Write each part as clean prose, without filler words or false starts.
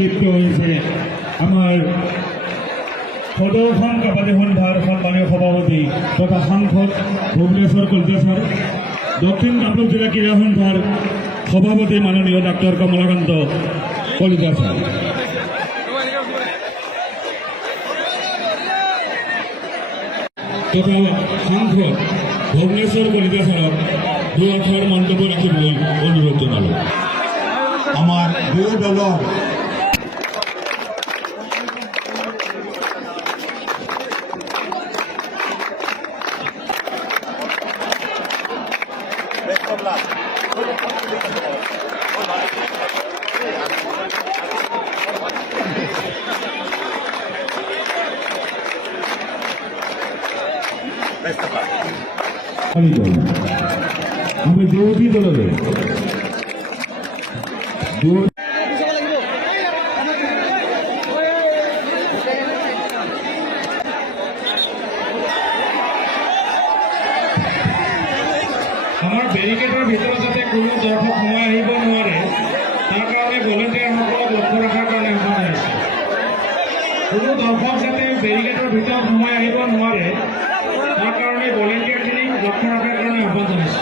লিপ্ত হয়েছে আমার সদৌখান কাবাদী সন্থাৰ সম্মানীয় সভাপতি তথা সাংসদ ভুৱনেশ্বৰ কলিতা ছাৰ, দক্ষিণ কামৰূপ জিলা ক্ৰীড়া সন্থাৰ সভাপতি মাননীয় ডাক্তৰ কমলাকান্ত কলিতা ছাৰ, তথা সাংসদ ভুৱনেশ্বৰ কলিতা ছাৰক দুআষাৰ মন্তব্য ৰাখিবলৈ অনুৰোধ জনালোঁ। আমার দুই দলৰ আমি বিরোধী দলের আমাৰ বেৰিকেডৰ ভিতৰত যাতে কোনো দৰ্শক সোমাই আহিব নোৱাৰে তাৰ কাৰণে ভলেণ্টিয়াৰসকলক লক্ষ্য ৰখাৰ কাৰণে আহ্বান আহিছে। কোনো দৰ্শক যাতে বেৰিকেডৰ ভিতৰত সোমাই আহিব নোৱাৰে তাৰ কাৰণে ভলেণ্টিয়াৰখিনিক লক্ষ্য ৰখাৰ কাৰণে আহ্বান জনাইছে।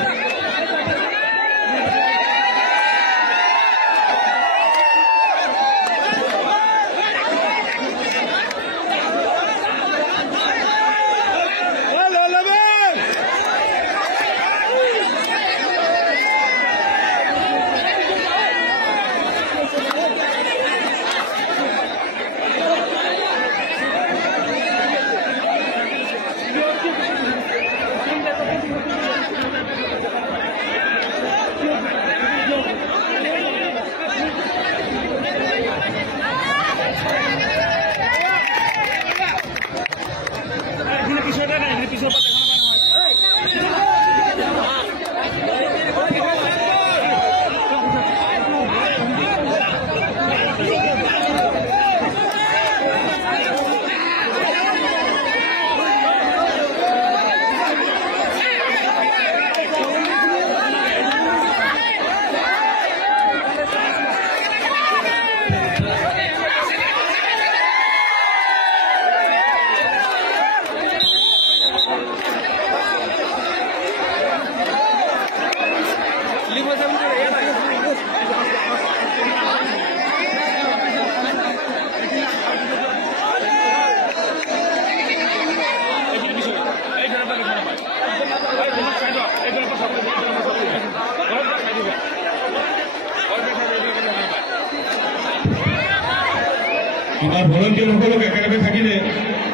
আমাৰ ভলণ্টিয়াৰসকলক একেলগে থাকিলে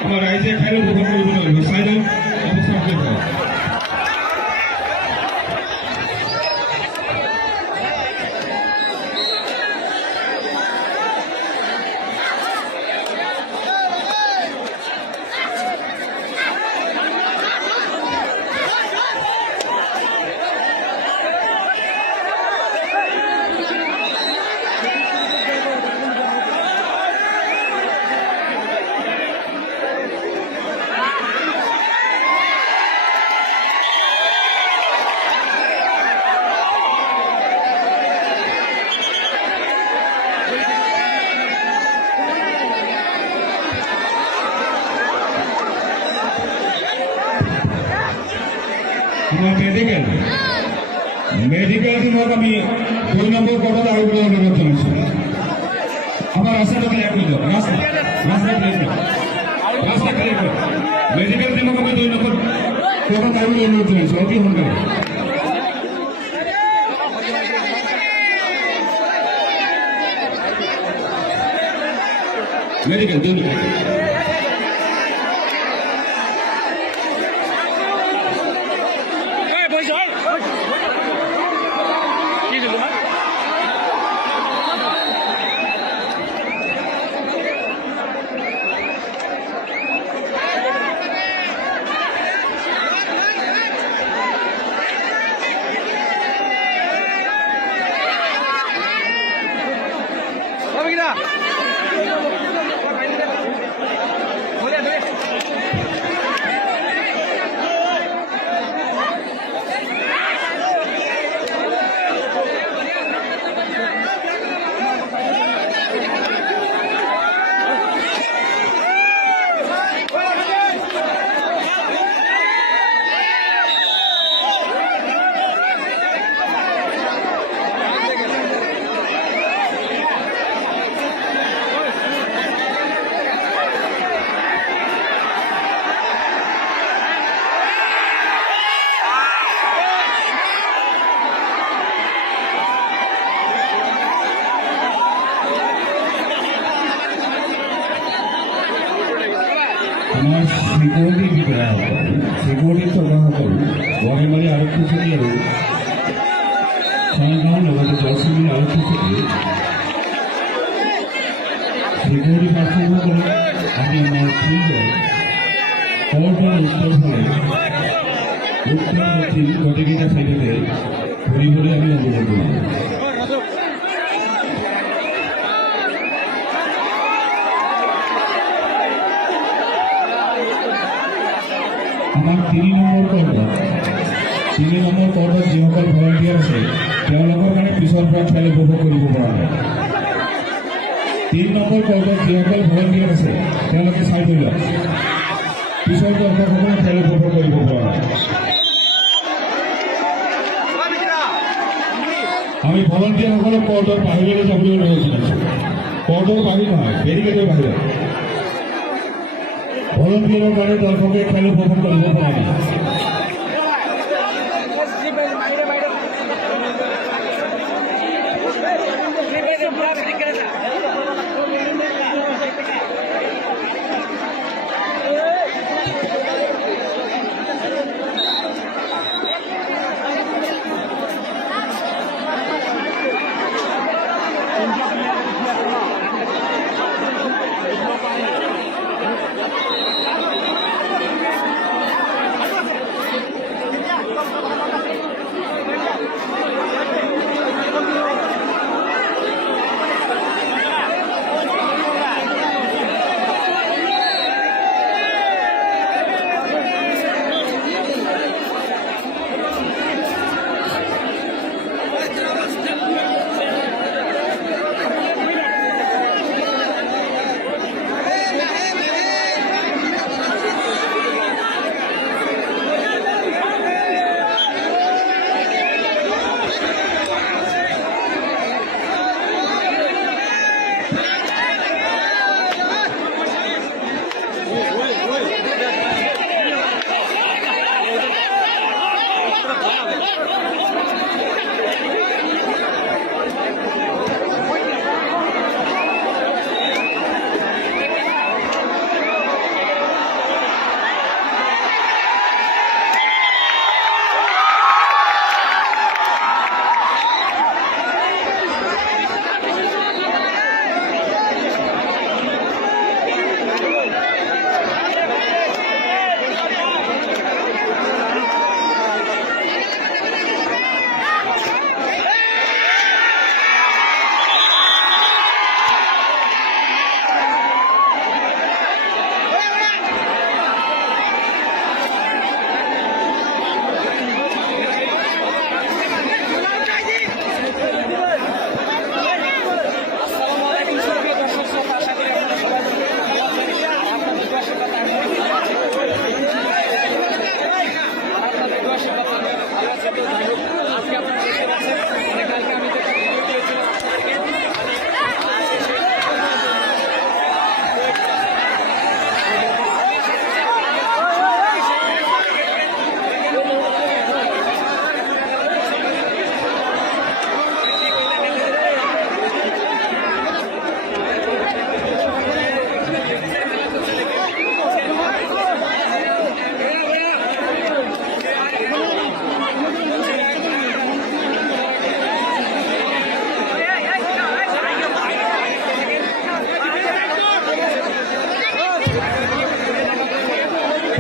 আমাৰ ৰাইজে খাইলৈ গ্ৰহণ কৰিব নোৱাৰিব। চাইডত অৱস্থা কৰি থাকে। মেডিকেল টিমক আমি 2 নম্বৰ কোঠাত আহিবলৈ অনুৰোধ জনাইছোঁ। আমাৰ ৰাস্তাটো ক্লিয়াৰ কৰি দিয়ক। ৰাস্তা ক্লিয়াৰ কৰক। মেডিকেল টিমক আমি 2 নম্বৰ কোঠাত আহিবলৈ অনুৰোধ জনাইছোঁ অতি সোনকালে। মেডিকেল 2 নম্বৰ আমাৰ চিকিউৰিটি বিষয়াসকল চিকিউৰিটিত থকাসকল গুৱাহাটীমাৰী আৰক্ষী চকী আৰু চাইগাঁও লগতে জলচিমী আৰক্ষী চকী চিকিউৰিটি পাৰ্চনসকলক আমি আমাৰ ফিল্ডত কৰ্টৰ উত্তৰ ফালে উত্তৰ দক্ষিণ গোটেইকেইটা চাইডতে ঘূৰিবলৈ আমি অনুৰোধ কৰিম। আমাৰ 3 নম্বৰ কৰ্টত যিসকল ভলাণ্টিয়াৰ আছে তেওঁলোকৰ কাৰণে পিছৰ পৰা খেল উপভোগ কৰিব পৰা নাই। 3 নম্বৰ কৰ্টত যিসকল ভলাণ্টিয়াৰ আছে তেওঁলোকে চাই থৈ লওক, পিছৰ দৰ্শকসকলে খেল উপভোগ কৰিব পৰা নাই। আমি ভলাণ্টিয়াৰসকলক কৰ্টৰ বাহিৰলৈ যাবলৈ অনুৰোধ জনাইছোঁ। কৰ্টৰ বাহিৰ নহয়, বেৰিকেডৰ বাহিৰত ভলাণ্টিয়াৰৰ কাৰণে দৰ্শকে খেল উপভোগ কৰিব পৰা নাই।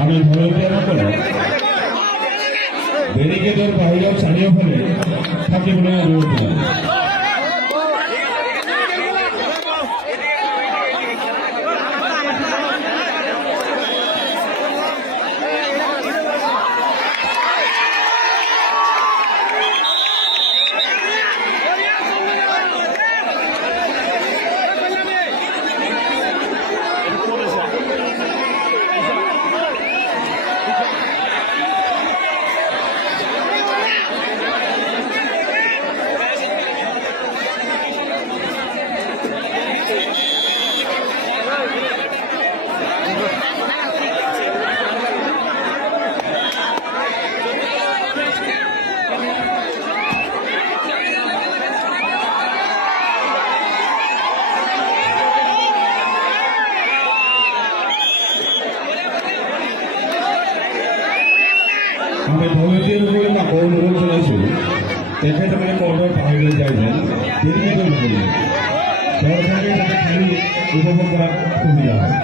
আমি ভলাণ্টিয়াৰসকলক বেৰিকেডৰ বাহিৰত চাৰিওফালে থাকিবলৈ অনুৰোধ জনাইছোঁ। আমি ধৈৰ্য্যৰে আকৌ অনুৰোধ জনাইছোঁ তেখেতসকলে কৰ্মৰ পাহৰি যায় যেন দেৰিকৈ নকৰিব দৰকাৰী যাতে খেল উপভোগ কৰাত সুবিধা হয়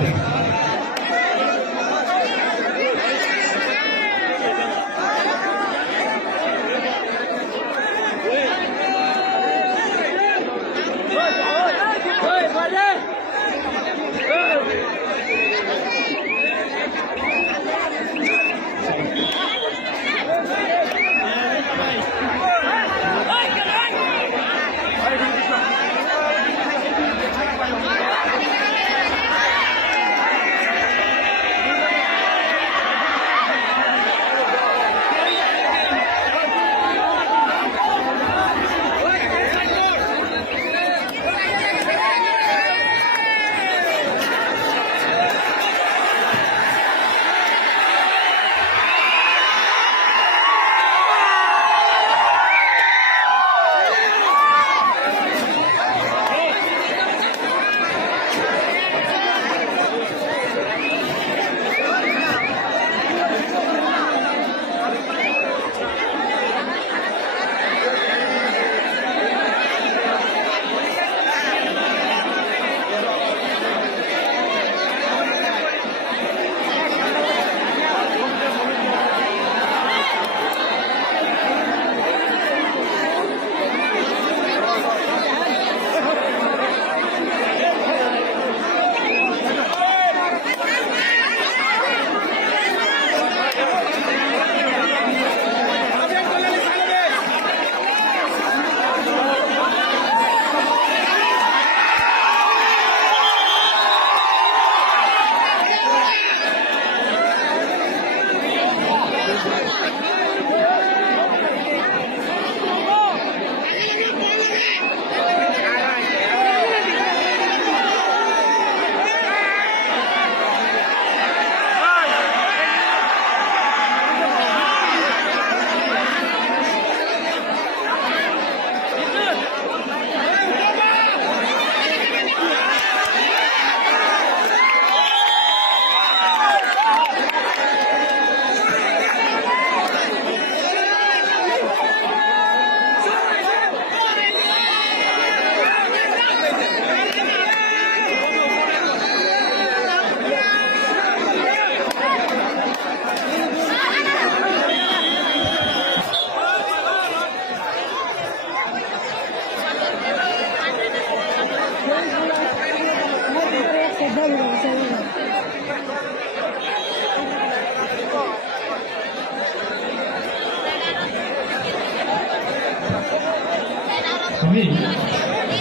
আমি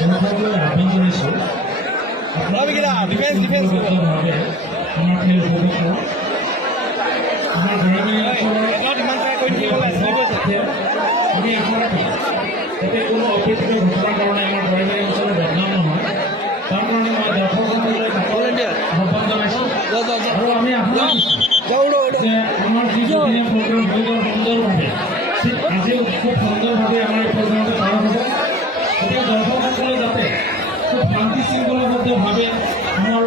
দৰ্শকলৈ আহ্বান জনাইছোঁ আপোনালোকে আমাৰ খেল উপভোগ কৰক আমাৰ ঘৰলৈ আমি আশা ৰাখোঁ যাতে কোনো অপ্ৰীতিকৰ ঘটনাৰ কাৰণে আমাৰ ঘৰলৈ অঞ্চলৰ বদনাম নহয় তাৰ কাৰণে মই দৰ্শকসকললৈ আহ্বান জনাইছোঁ আৰু আমি আশা ৰাখিছোঁ যে আমাৰ যি দুদিনীয়া প্ৰগ্ৰাম হৈ গ'ল সুন্দৰভাৱে ঠিক আজিও খুব সুন্দৰভাৱে আমাৰ এই প্ৰগ্ৰামটো পালন হ'ব গতিকে দৰ্শকসকলে যাতে খুব শান্তি শৃংখলাবদ্ধভাৱে আমাৰ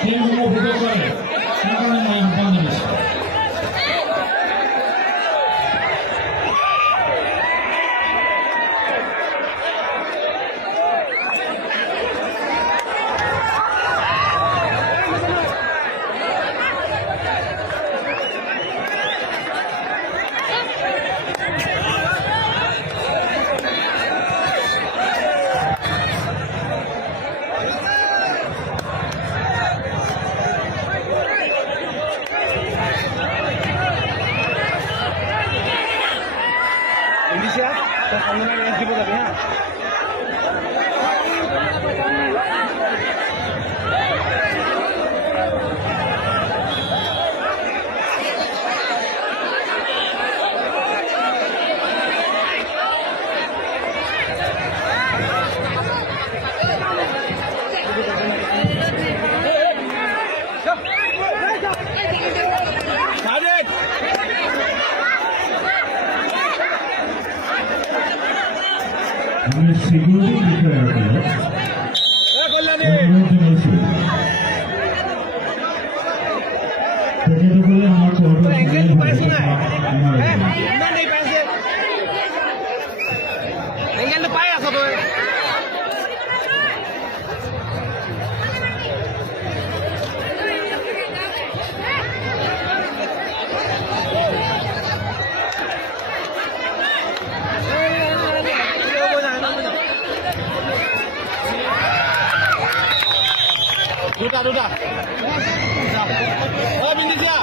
খেলসমূহ উপভোগ কৰে তাৰ কাৰণে মই আহ্বান জনাইছোঁ আমি সিকিউরিটি বিষয়াসকলক অনুৰোধ জনাইছোঁ তেখেতসকলে আমাৰ কোৰ্টত এঙ্গেলটো পাই আছ তই দুটা দুটা ও বিন্দিসিয়া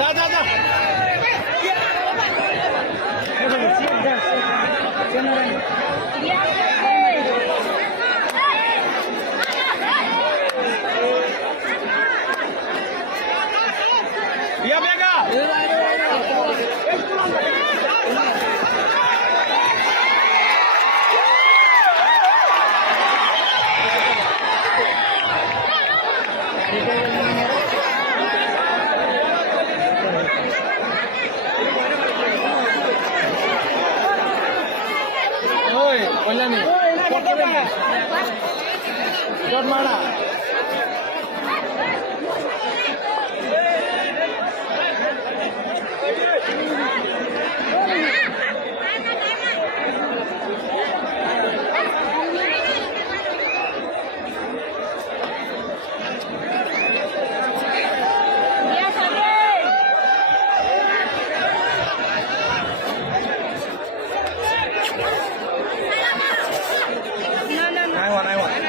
যা যা যা Iya, Bega. Oi, Ollani. Shot mara. I want.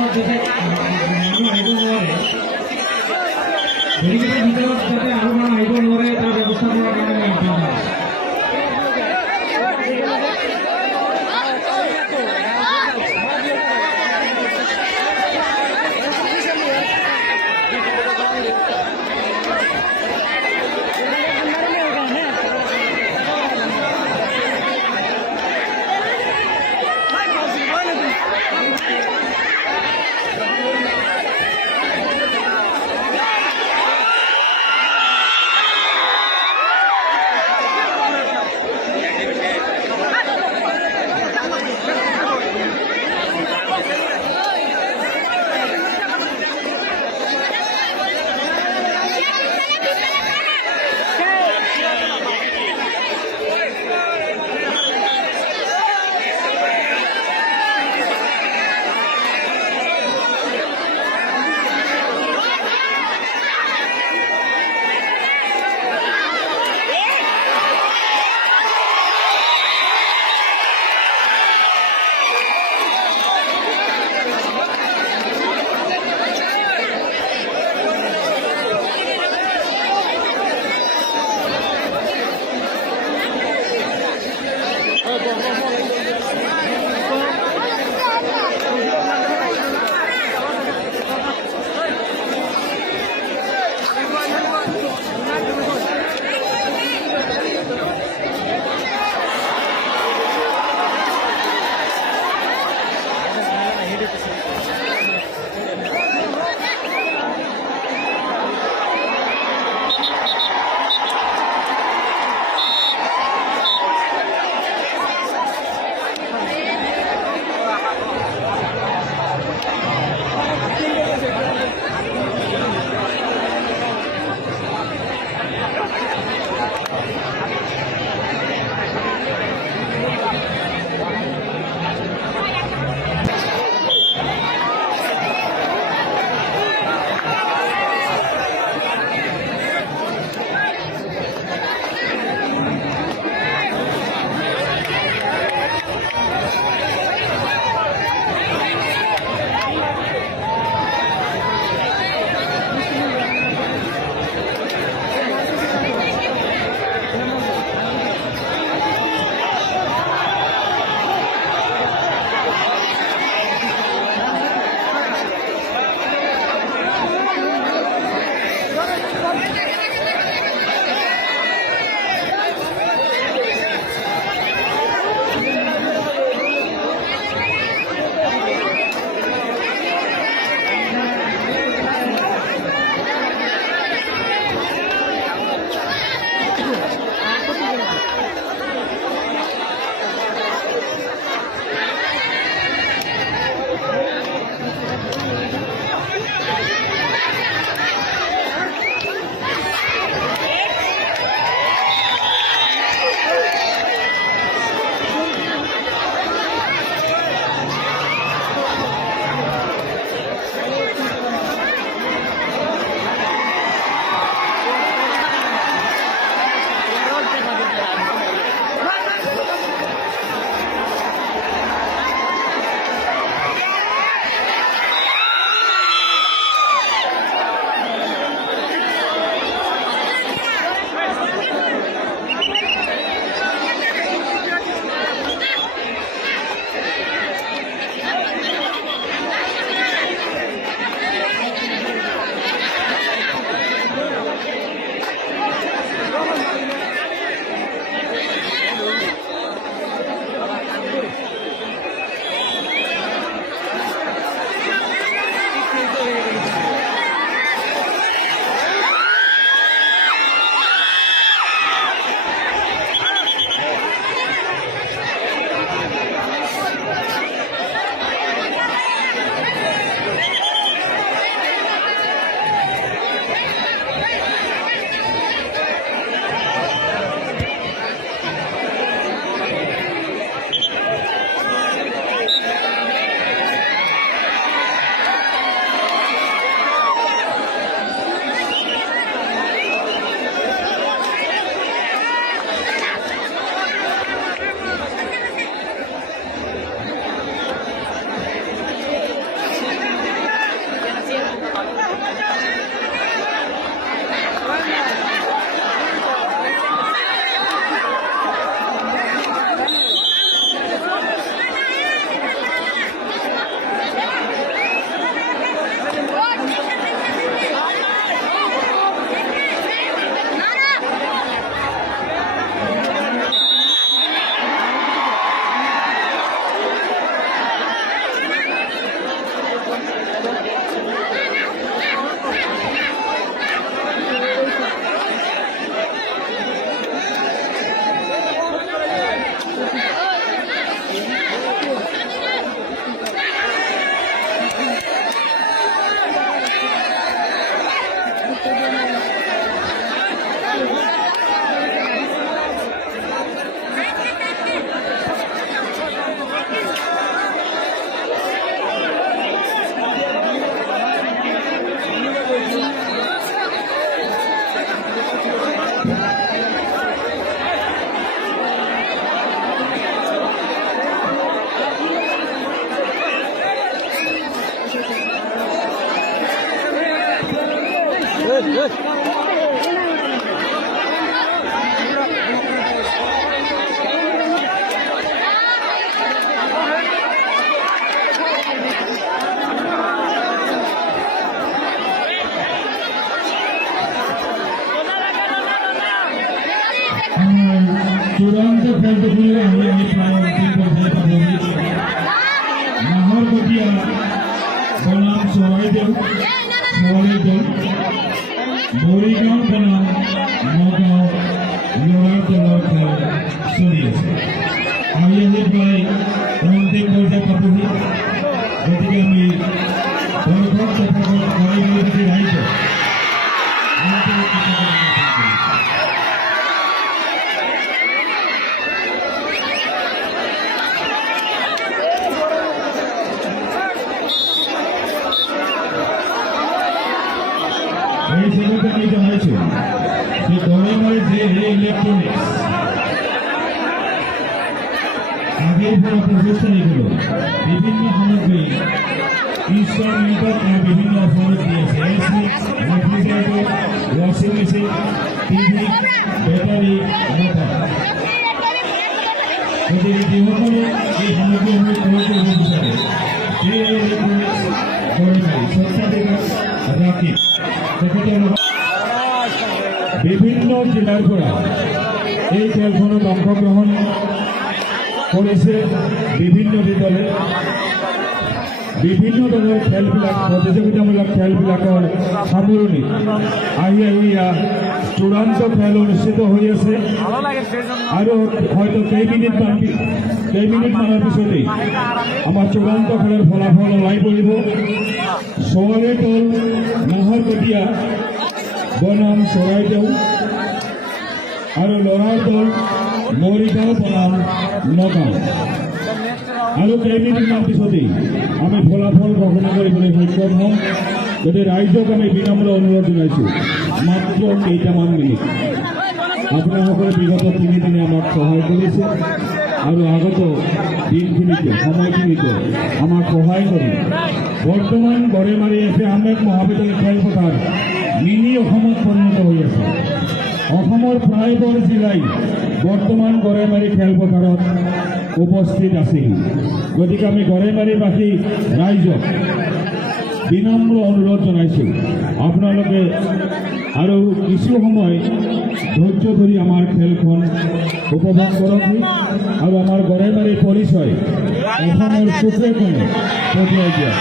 যাতে মানুহ আহিব নোৱাৰে বেৰিকেডৰ ভিতৰত যাতে আৰু মানুহ আহিব নোৱাৰে তাৰ ব্যৱস্থা কৰাৰ কাৰণে মই আহ্বান জনাইছোঁ খেলসমূহ আমি প্ৰায় অন্তিম পৰ্যায়ত পাবহি। নাহৰকটীয়া বনাম চৰাইদেউ, মৰিগাঁও বনাম নগাঁও ল'ৰাৰ দলৰ খেল চলি আছে। আমি প্ৰায় অন্তিম পৰ্যায়ত পাবহি। গতিকে আমি দৰ্শক তথা ৰাইজৰ এই সেগুলোতে আমি জানাইছো যে গরমের যে ইলেকট্রনিক্স আগের পর প্রচেষ্টা এগুলো বিভিন্ন সামগ্রী ইনস্টলমেন্টত বিভিন্ন অফার দিয়েছে। AC, refrigerator, washing machine, TV, battery, motor. গতিকে যিসকলে এই সামগ্ৰীসমূহ ক্ৰয় কৰিব বিচাৰে সেই ইলেকট্ৰনিক্স কৰ্মচাৰী স্বত্বাধিকাৰ ৰাখি তেখেতলোক বিভিন্ন জিলাৰ পৰা এই খেলখনত অংশগ্ৰহণ কৰিছে। বিভিন্ন দলে বিভিন্ন দলৰ খেলবিলাক প্ৰতিযোগিতামূলক খেলবিলাকৰ সামৰণি আহি চূড়ান্ত খেল অনুষ্ঠিত হৈ আছে আৰু হয়তো কেইমিনিটমানৰ পিছতেই আমাৰ চূড়ান্ত খেলৰ ফলাফল ওলাই পৰিব। ছোৱালীৰ দল নাহৰকটীয়া বনাম চৰাইদেউ আৰু ল'ৰাৰ দল মৰিগাঁও বনাম নগাঁও। আৰু কেইমিনিটমান পিছতেই আমি ফলাফল ঘোষণা কৰিবলৈ সক্ষম হ'ম। গতিকে ৰাইজক আমি বিনম্ৰ অনুৰোধ জনাইছোঁ, মাত্ৰ কেইটামান মিনিট। আপোনালোকে বিগত 3 দিনে আমাক সহায় কৰিছে আৰু আগত দিনখিনিতে সময়খিনিতে আমাক সহায় কৰি বৰ্তমান গড়েমাৰী এফে আহমেদ মহাবিদ্যালয় খেলপথাৰ মিনি অসমত পৰিণত হৈ আছে। অসমৰ প্ৰায়বোৰ জিলাই বৰ্তমান গড়েমাৰী খেলপথাৰত উপস্থিত আছেহি। গতিকে আমি গড়েমাৰীবাসী ৰাইজক বিনম্ৰ অনুৰোধ জনাইছোঁ, আপোনালোকে আৰু কিছু সময় ধৈৰ্য ধৰি আমাৰ খেলখন উপভোগ কৰকহি আৰু আমাৰ গড়েমাৰীৰ পৰিচয় অসমৰ চুকে কোণে পঠিয়াই দিয়ক।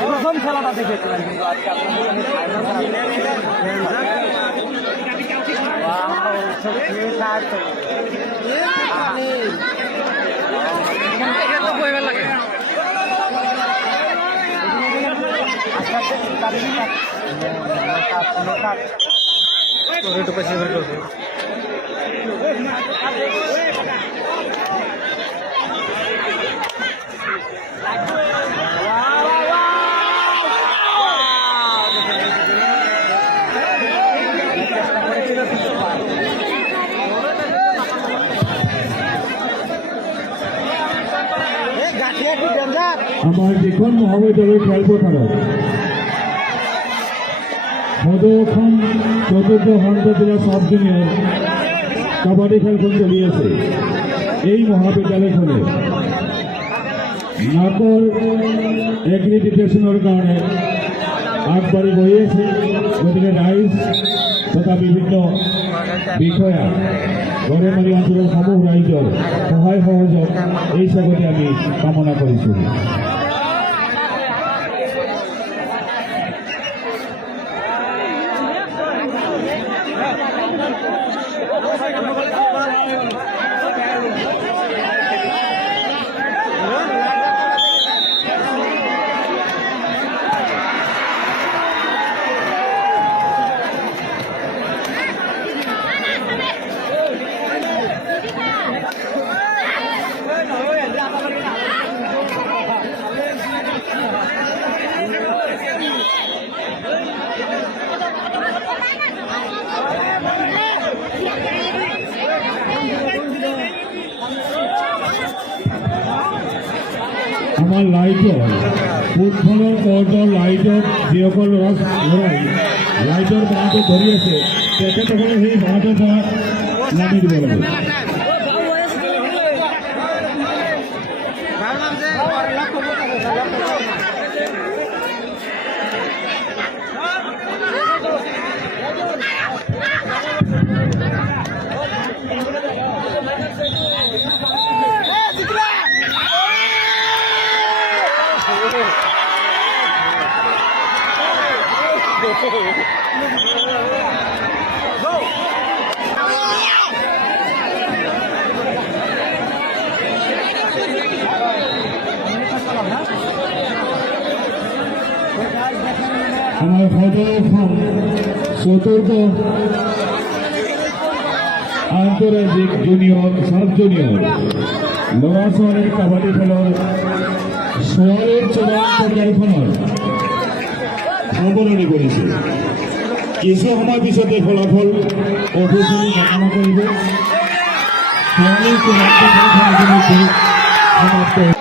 প্রথম খেলাটা দেখেছিলাম কিন্তু আজকে একটু পয়সা বের করবো। আমাৰ যিখন মহাবিদ্যালয় খেলপথাৰত সদৌখন চতুৰ্থ আন্তঃজিলা সাব জুনিয়ৰ কাবাডী খেলখন চলি আছে। এই মহাবিদ্যালয়খনে নাকৰ এগ্ৰিডিটেশ্যনৰ কাৰণে আগবাঢ়ি গৈ আছে। গতিকে ৰাইজ তথা বিভিন্ন বিষয়া গড়েমাৰী অঞ্চলৰ সমূহ ৰাইজৰ সহায় সহযোগ এই স্বাগতে আমি কামনা কৰিছোঁ। আমাৰ লাইটৰ ফুটবলৰ কৰ্টৰ লাইটত যিসকল ল'ৰাই লাইটৰ বাঁহটো ধৰি আছে তেখেতসকলে সেই বাঁহটোৰ পৰা নামি দিব লাগে। আমার সদরখন চতুর্থ আন্তর্জাতিক জুনিয়র সাব জুনিয়র ল'ৰা ছোৱালীৰ কাবাডী খেলৰ 16ৰ চূড়ান্ত পৰ্যায়খনৰ সামৰণি কৰিছে। কিছু সময় পিছতে ফলাফল অফিচিয়েলি ঘোষণা কৰিব। ছোৱালীৰ চূড়ান্ত পৰীক্ষা সমাপ্ত